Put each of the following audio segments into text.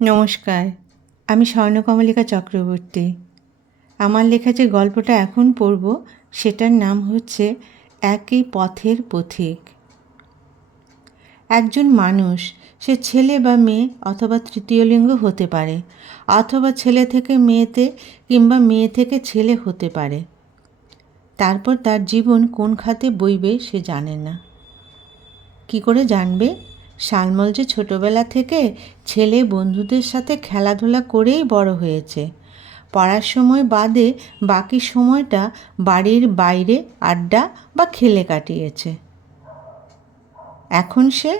নমস্কার, আমি স্বর্ণকমলিকা চক্রবর্তী। আমার লেখা যে গল্পটা এখন পড়ব, সেটার নাম হচ্ছে একই পথের পথিক। একজন মানুষ, সে ছেলে বা মেয়ে অথবা তৃতীয় লিঙ্গ হতে পারে, অথবা ছেলে থেকে মেয়েতে কিংবা মেয়ে থেকে ছেলে হতে পারে। তারপর তার জীবন কোন খাতে বইবে সে জানে না। কি করে জানবে? শালমল যে ছোটবেলা থেকে ছেলে বন্ধুদের সাথে খেলাধুলা করেই বড় হয়েছে। পড়ার সময় বাদে বাকি সময়টা বাড়ির বাইরে আড্ডা বা খেলে কাটিয়েছে। এখন সে?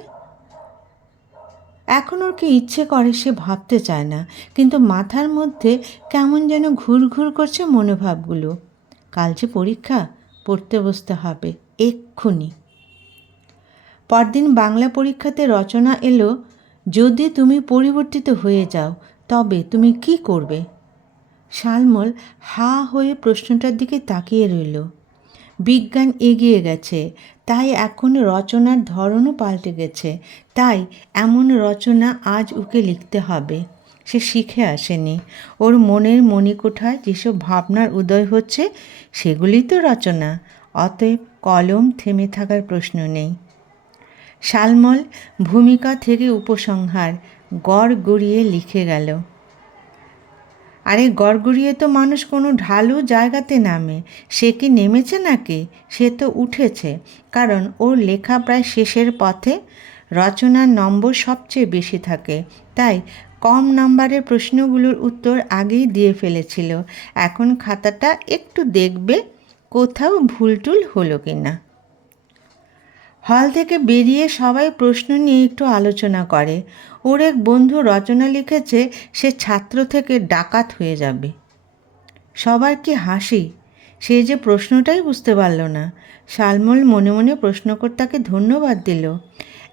এখন ওর কি ইচ্ছে করে সে ভাবতে চায় না, কিন্তু মাথার মধ্যে কেমন যেন ঘুর ঘুর করছে মনোভাবগুলো। কাল যে পরীক্ষা, পড়তে বসতে হবে, এক্ষুনি। পরদিন বাংলা পরীক্ষাতে রচনা এলো, যদি তুমি পরিবর্তিত হয়ে যাও, তবে তুমি কি করবে? শালমল হা হয়ে প্রশ্নটার দিকে তাকিয়ে রইল। বিজ্ঞান এগিয়ে গেছে, তাই এখন রচনার ধরনও পাল্টে গেছে, তাই এমন রচনা আজ ওকে লিখতে হবে। সে শিখে আসেনি। ওর মনের মণিকোঠায় যেসব ভাবনার উদয় হচ্ছে, সেগুলি তো রচনা, অতএব কলম থেমে থাকার প্রশ্ন নেই। শালমল ভূমিকা থেকে উপসংহার গড় গড়িয়ে লিখে গেল। আরে গড়গড়িয়ে তো মানুষ কোনো ঢালু জায়গাতে নামে। সে কি নেমেছে নাকি? সে তো উঠেছে। কারণ ওর লেখা প্রায় শেষের পথে। রচনার নম্বর সবচেয়ে বেশি থাকে। তাই কম নাম্বারের প্রশ্নগুলোর উত্তর আগেই দিয়ে ফেলেছিল। এখন খাতাটা একটু দেখবে কোথাও ভুলটুল হলো কি না হল থেকে বেরিয়ে সবাই প্রশ্ন নিয়ে একটু আলোচনা করে। ওর এক বন্ধু রচনা লিখেছে, সে ছাত্র থেকে ডাকাত হয়ে যাবে। সবার কি হাসি? সে যে প্রশ্নটাই বুঝতে পারল না। শালমল মনে মনে প্রশ্নকর্তাকে ধন্যবাদ দিল।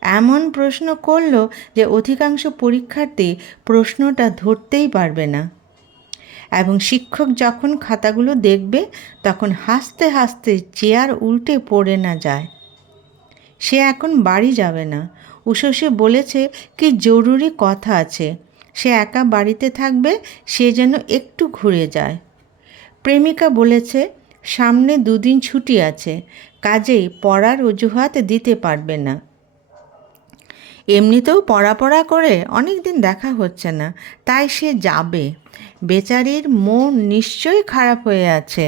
এমন প্রশ্ন করল যে অধিকাংশ পরীক্ষার্থী প্রশ্নটা ধরতেই পারবে না। এবং শিক্ষক যখন খাতাগুলো দেখবে, তখন হাসতে হাসতে চেয়ার উল্টে পড়ে না যায়। সে এখন বাড়ি যাবে না। উষসী বলেছে, কি জরুরি কথা আছে। সে একা বাড়িতে থাকবে, সে যেন একটু ঘুরে যায়। প্রেমিকা বলেছে, সামনে দুদিন ছুটি আছে, কাজেই পড়ার অজুহাত দিতে পারবে না। এমনিতেও পড়া পড়া করে অনেক দিন দেখা হচ্ছে না, তাই সে যাবে। বেচারির মন নিশ্চয়ই খারাপ হয়ে আছে।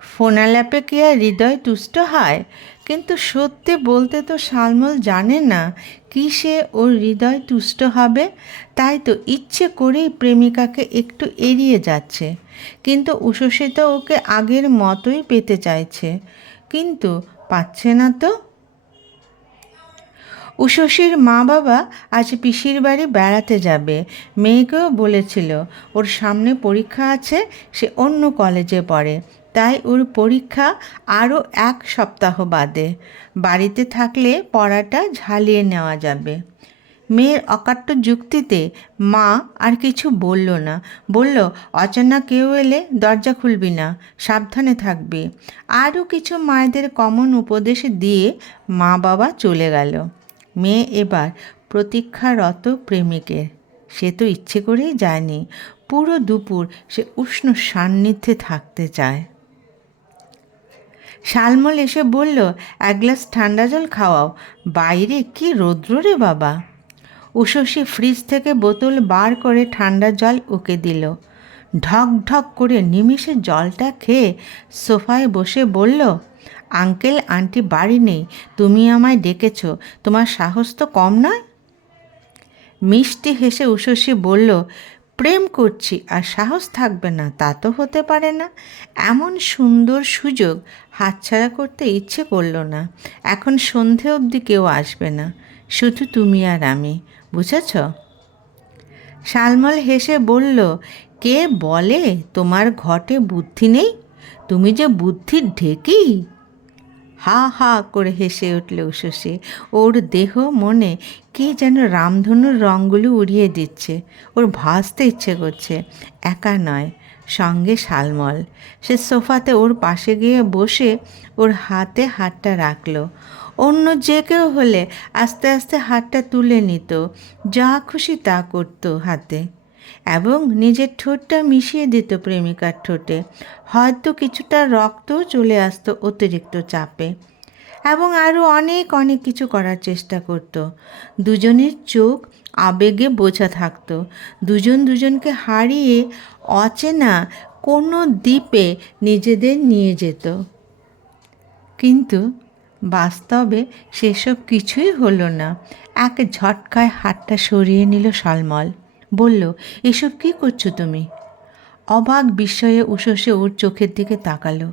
ফোনালাপে কি আর হৃদয় তুষ্ট হয়? কিন্তু সত্যি বলতে তো শালমল জানে না কি সে ওর হৃদয় তুষ্ট হবে। তাই তো ইচ্ছে করেই প্রেমিকাকে একটু এড়িয়ে যাচ্ছে। কিন্তু উষসী তো ওকে আগের মতোই পেতে চাইছে। কিন্তু পাচ্ছে না তো? উষসীর মা বাবা আজ পিসির বাড়ি বেড়াতে যাবে। মেয়েকেও বলেছিল, ওর সামনে পরীক্ষা আছে, সে অন্য কলেজে পড়ে। তাই ওর পরীক্ষা আরও এক সপ্তাহ বাদে। বাড়িতে থাকলে পড়াটা ঝালিয়ে নেওয়া যাবে। মেয়ের অকাট্য যুক্তিতে মা আর কিছু বলল না। বলল, অচেনা কেউ এলে দরজা খুলবি না, সাবধানে থাকবি। আরও কিছু মায়েদের কমন উপদেশ দিয়ে মা বাবা চলে গেল। মেয়ে এবার প্রতীক্ষারত প্রেমিকের। সে তো ইচ্ছে করেই যায়নি। পুরো দুপুর সে উষ্ণ সান্নিধ্যে থাকতে চায়। শালমল এসে বলল, এক গ্লাস ঠান্ডা জল খাওয়াও। বাইরে কি রৌদ্র রে বাবা? উষসী ফ্রিজ থেকে বোতল বার করে ঠান্ডা জল ওকে দিল। ঢক ঢক করে নিমিষে জলটা খেয়ে সোফায় বসে বলল, আঙ্কেল, আন্টি, বাড়ি নেই। তুমি আমায় ডেকেছ। তোমার সাহস তো কম নয়? মিষ্টি হেসে উষসী বলল প্রেম করছি আর সাহস থাকবে না, তা তো হতে পারে না। এমন সুন্দর সুযোগ হাতছাড়া করতে ইচ্ছে করল না। এখন সন্ধে অবধি কেউ আসবে না, শুধু তুমি আর আমি, বুঝেছ? শালমল হেসে বলল, কে বলে তোমার ঘটে বুদ্ধি নেই? তুমি যে বুদ্ধির ঢেকি? হা হা করে হেসে উঠল উষসী ওর দেহ, মনে কি যেন রামধনুর রঙগুলো উড়িয়ে দিচ্ছে। ওর ভাসতে ইচ্ছে করছে। একা নয়, সঙ্গে শালমল। সে সোফাতে ওর পাশে গিয়ে বসে ওর হাতে হাতটা রাখল। অন্য যে কেউ হলে আস্তে আস্তে হাতটা তুলে নিত। যা খুশি তা করতো হাতে। এবং নিজের ঠোঁটটা মিশিয়ে দিত প্রেমিকার ঠোঁটে। হয়তো কিছুটা রক্ত চলে আসতো অতিরিক্ত চাপে। এবং আরও অনেক অনেক কিছু করার চেষ্টা করত। দুজনের চোখ আবেগে বোঝা থাকতো। দুজন দুজনকে হারিয়ে অচেনা কোনো দ্বীপে নিজেদের নিয়ে যেত। কিন্তু বাস্তবে সেসব কিছুই হলো না। এক ঝটকায় হাতটা সরিয়ে নিল শালমল। বলল, এসব কি করছ তুমি? অবাক বিস্ময়ে উষসে ওর চোখের দিকে তাকালো।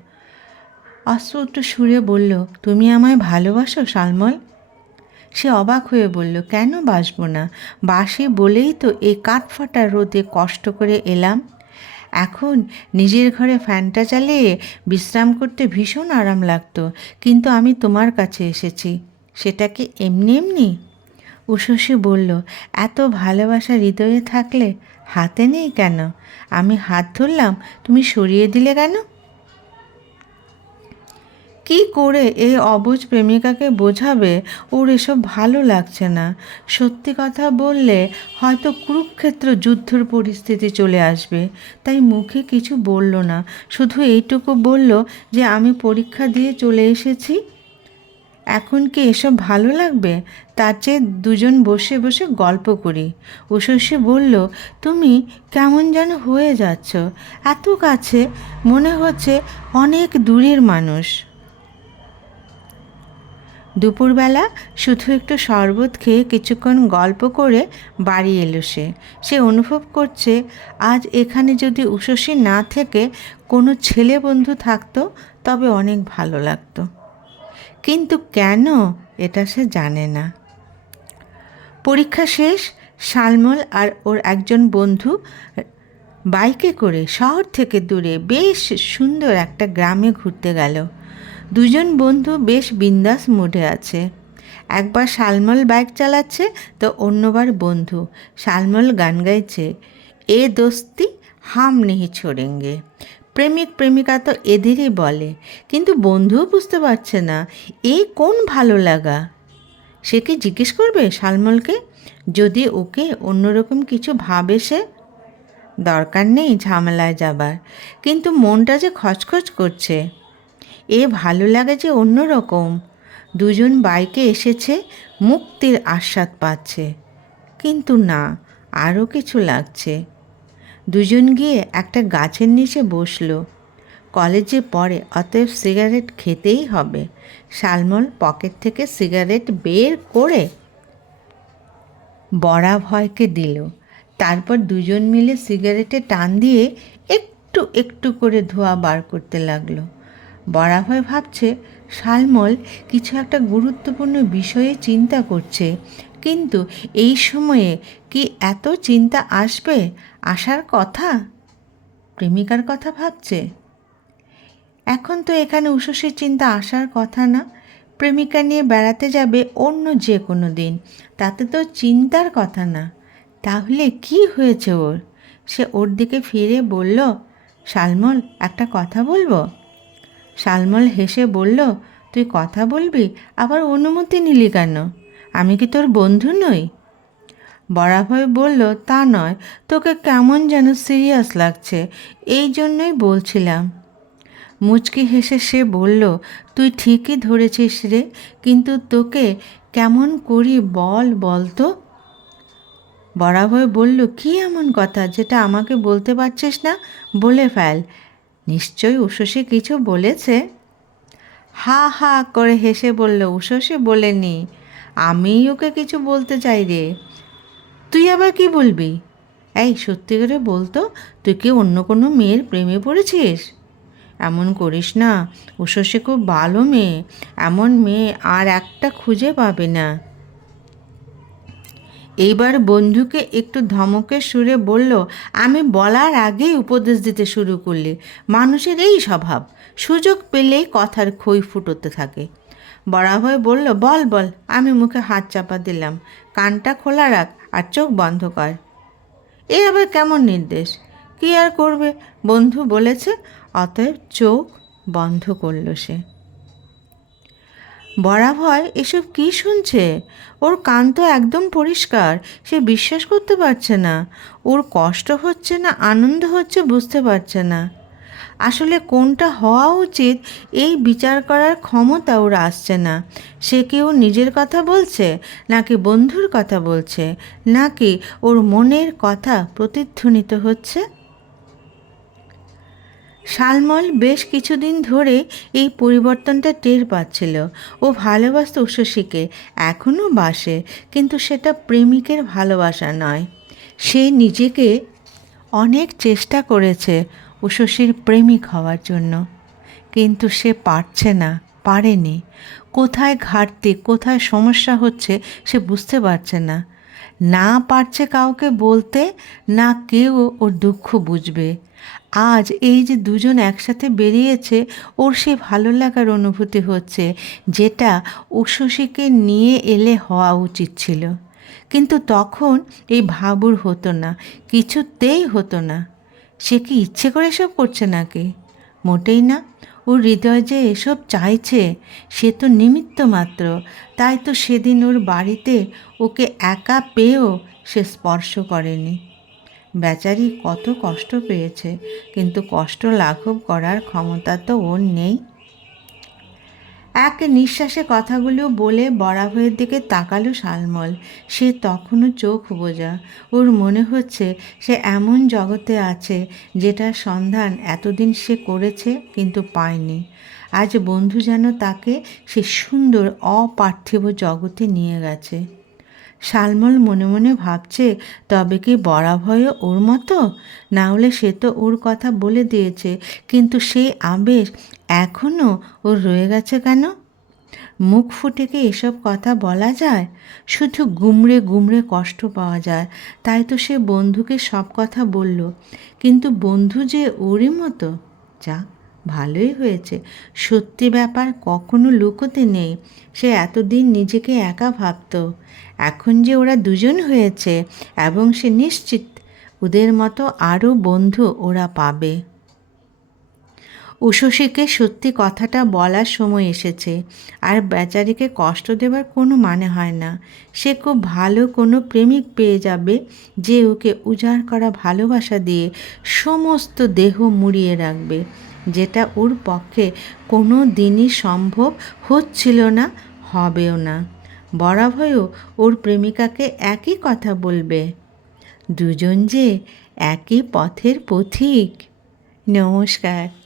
অস্ত্র সুরে বলল, তুমি আমায় ভালোবাসো, শালমল? সে অবাক হয়ে বলল, কেন বাসবো না? বাসে বলেই তো এই কাঠফাটা রোদে কষ্ট করে এলাম। এখন নিজের ঘরে ফ্যানটা চালিয়ে বিশ্রাম করতে ভীষণ আরাম লাগতো, কিন্তু আমি তোমার কাছে এসেছি। সেটা কি এমনি এমনি? উষসী বলল, এত ভালোবাসা হৃদয়ে থাকলে হাতে নেই কেন? আমি হাত ধরলাম, তুমি সরিয়ে দিলে কেন? কি করে এই অবুজ প্রেমিকাকে বোঝাবে? ওর এসব ভালো লাগছে না। সত্যি কথা বললে হয়তো কুরুক্ষেত্র যুদ্ধর পরিস্থিতি চলে আসবে। তাই মুখে কিছু বলল না। শুধু এইটুকু বলল যে, আমি পরীক্ষা দিয়ে চলে এসেছি। এখন কি এসব ভালো লাগবে? তার চেয়ে দুজন বসে বসে গল্প করি। উষসী বলল, তুমি কেমন যেন হয়ে যাচ্ছ। এত কাছে মনে হচ্ছে অনেক দূরের মানুষ। দুপুরবেলা শুধু একটু শরবত খেয়ে কিছুক্ষণ গল্প করে বাড়ি এলো সে। সে অনুভব করছে, আজ এখানে যদি উষসী না থেকে কোনো ছেলে বন্ধু থাকতো, তবে অনেক ভালো লাগতো। কিন্তু কেন এটা সে জানে না। পরীক্ষা শেষ, শালমল আর ওর একজন বন্ধু বাইকে করে শহর থেকে দূরে বেশ সুন্দর একটা গ্রামে ঘুরতে গেল। দুজন বন্ধু বেশ বিন্দাস মুডে আছে। একবার শালমল বাইক চালাচ্ছে, তো অন্যবার বন্ধু। শালমল গান গাইছে, এ দোস্তি, হাম নেহি ছোড়েঙ্গে। প্রেমিক প্রেমিকা তো এদেরই বলে। কিন্তু বন্ধুও বুঝতে পারছে না, এ কোন ভালো লাগা? সে কি জিজ্ঞেস করবে শালমলকে? যদি ওকে অন্যরকম কিছু ভাবে সে? দরকার নেই ঝামেলায় যাবার, কিন্তু মনটা যে খচখচ করছে। এ ভালো লাগে যে অন্যরকম। দুজন বাইকে এসেছে, মুক্তির আস্বাদ পাচ্ছে। কিন্তু না, আরও কিছু লাগছে। দুজন গিয়ে একটা গাছের নিচে বসল। কলেজে পড়ে, অতএব সিগারেট খেতেই হবে। শালমল পকেট থেকে সিগারেট বের করে বড়া ভয়কে দিল। তারপর দুজন মিলে সিগারেটে টান দিয়ে একটু একটু করে ধোয়া বার করতে লাগল। বড়া ভয় ভাবছে, শালমল কিছু একটা গুরুত্বপূর্ণ বিষয়ে চিন্তা করছে। কিন্তু এই সময়ে কি এত চিন্তা আসবে? আসার কথা? প্রেমিকার কথা ভাবছে। এখন তো এখানে উষসীর চিন্তা আসার কথা না। প্রেমিকা নিয়ে বেড়াতে যাবে অন্য যে কোনো দিন। তাতে তো চিন্তার কথা না। তাহলে কি হয়েছে ওর? সে ওর দিকে ফিরে বলল, শালমল, একটা কথা বলব? শালমল হেসে বলল, তুই কথা বলবি? আবার অনুমতি নিলি কেন? আমি কি তোর বন্ধু নই? বরাভয় বলল, তা নয়, তোকে কেমন যেন সিরিয়াস লাগছে, এই জন্যই বলছিলাম। মুচকি হেসে সে বলল, তুই ঠিকই ধরেছিস রে, কিন্তু তোকে কেমন করি বল বল তো। বরাভয় বলল, কি এমন কথা, যেটা আমাকে বলতে পারছিস না? বলে ফেল। নিশ্চয়ই উষসী কিছু বলেছে? হা হা করে হেসে বলল, উষসী বলেনি আমিই ওকে কিছু বলতে চাই রে। তুই আবার কি বলবি? এই, সত্যি করে বলতো তুই কি অন্য কোনো মেয়ের প্রেমে পড়েছিস? এমন করিস না উষসী খুব ভালো মেয়ে, এমন মেয়ে আর একটা খুঁজে পাবে না। এইবার বন্ধুকে একটু ধমকের সুরে বলল, আমি বলার আগেই উপদেশ দিতে শুরু করলি। মানুষের এই স্বভাব, সুযোগ পেলেই কথার খই ফুটোতে থাকে। বরাভয় বলল, বল বল। আমি মুখে হাত চাপা দিলাম। কানটা খোলা রাখ আর চোখ বন্ধ কর। এ আবার কেমন নির্দেশ? কি আর করবে? বন্ধু বলেছে। অতএব চোখ বন্ধ করল সে। বরাভয়, এসব কি শুনছে? ওর কান তো একদম পরিষ্কার। সে বিশ্বাস করতে পারছে না। ওর কষ্ট হচ্ছে না, আনন্দ হচ্ছে বুঝতে পারছে না। আসলে কোনটা হওয়া উচিত, এই বিচার করার ক্ষমতা ওর আসছে না। সে কি ওর নিজের কথা বলছে, নাকি বন্ধুর কথা বলছে, নাকি ওর মনের কথা প্রতিধ্বনিত হচ্ছে? শালমল বেশ কিছুদিন ধরে এই পরিবর্তনটা টের পাচ্ছিল। ও ভালোবাসত উষসীকে এখনও বাসে, কিন্তু সেটা প্রেমিকের ভালোবাসা নয়। সে নিজেকে অনেক চেষ্টা করেছে উষসীর প্রেমিক হওয়ার জন্য। কিন্তু সে পারছে না, পারেনি। কোথায় ঘাটতি, কোথায় সমস্যা হচ্ছে সে বুঝতে পারছে না। না পারছে কাউকে বলতে, না কেউ ওর দুঃখ বুঝবে। আজ এই যে দুজন একসাথে বেরিয়েছে, ওর সে ভালো লাগার অনুভূতি হচ্ছে, যেটা উষসীকে নিয়ে এলে হওয়া উচিত ছিল। কিন্তু তখন এই ভাবুর হতো না, কিছুতেই হতো না। সে কি ইচ্ছে করে এসব করছে নাকি? মোটেই না। ওর হৃদয় যে এসব চাইছে, সে তো নিমিত্ত মাত্র। তাই তো সেদিন ওর বাড়িতে ওকে একা পেয়েও সে স্পর্শ করেনি। বেচারি কত কষ্ট পেয়েছে, কিন্তু কষ্ট লাঘব করার ক্ষমতা তো ওর নেই। এক নিঃশ্বাসে কথাগুলো বলে বরাভয়ের দিকে তাকালো শালমল। সে তখনও চোখ বোঝা। ওর মনে হচ্ছে সে এমন জগতে আছে যেটার সন্ধান এতদিন সে করেছে কিন্তু পায়নি। আজ বন্ধু যেন তাকে সে সুন্দর অপার্থিব জগতে নিয়ে গেছে। শালমল মনে মনে ভাবছে, তবে কি বড়া বরাভয়ও ওর মতো? না হলে সে তো ওর কথা বলে দিয়েছে, কিন্তু সেই আবেশ এখনও ওর রয়ে গেছে কেন? মুখ ফুটে কি এসব কথা বলা যায়? শুধু গুমড়ে গুমড়ে কষ্ট পাওয়া যায়, তাই তো সে বন্ধুকে সব কথা বলল, কিন্তু বন্ধু যে ওরই মতো। যা ভালোই হয়েছে। সত্যি ব্যাপার, কখনো লুকোতে নেই। সে এতদিন নিজেকে একা ভাবত। এখন যে ওরা দুজন হয়েছে, এবং সে নিশ্চিত ওদের মতো আরও বন্ধু ওরা পাবে। উষসীকে সত্যি কথাটা বলার সময় এসেছে। আর বেচারিকে কষ্ট দেবার কোনো মানে হয় না। সে খুব ভালো কোনো প্রেমিক পেয়ে যাবে যে ওকে উজাড় করা ভালোবাসা দিয়ে সমস্ত দেহ মুড়িয়ে রাখবে। যেটা ওর পক্ষে কোনো দিনই সম্ভব হচ্ছিল না, হবেও না। বরাভয়ও ওর প্রেমিকাকে একই কথা বলবে, দুজন যে একই পথের পথিক। নমস্কার।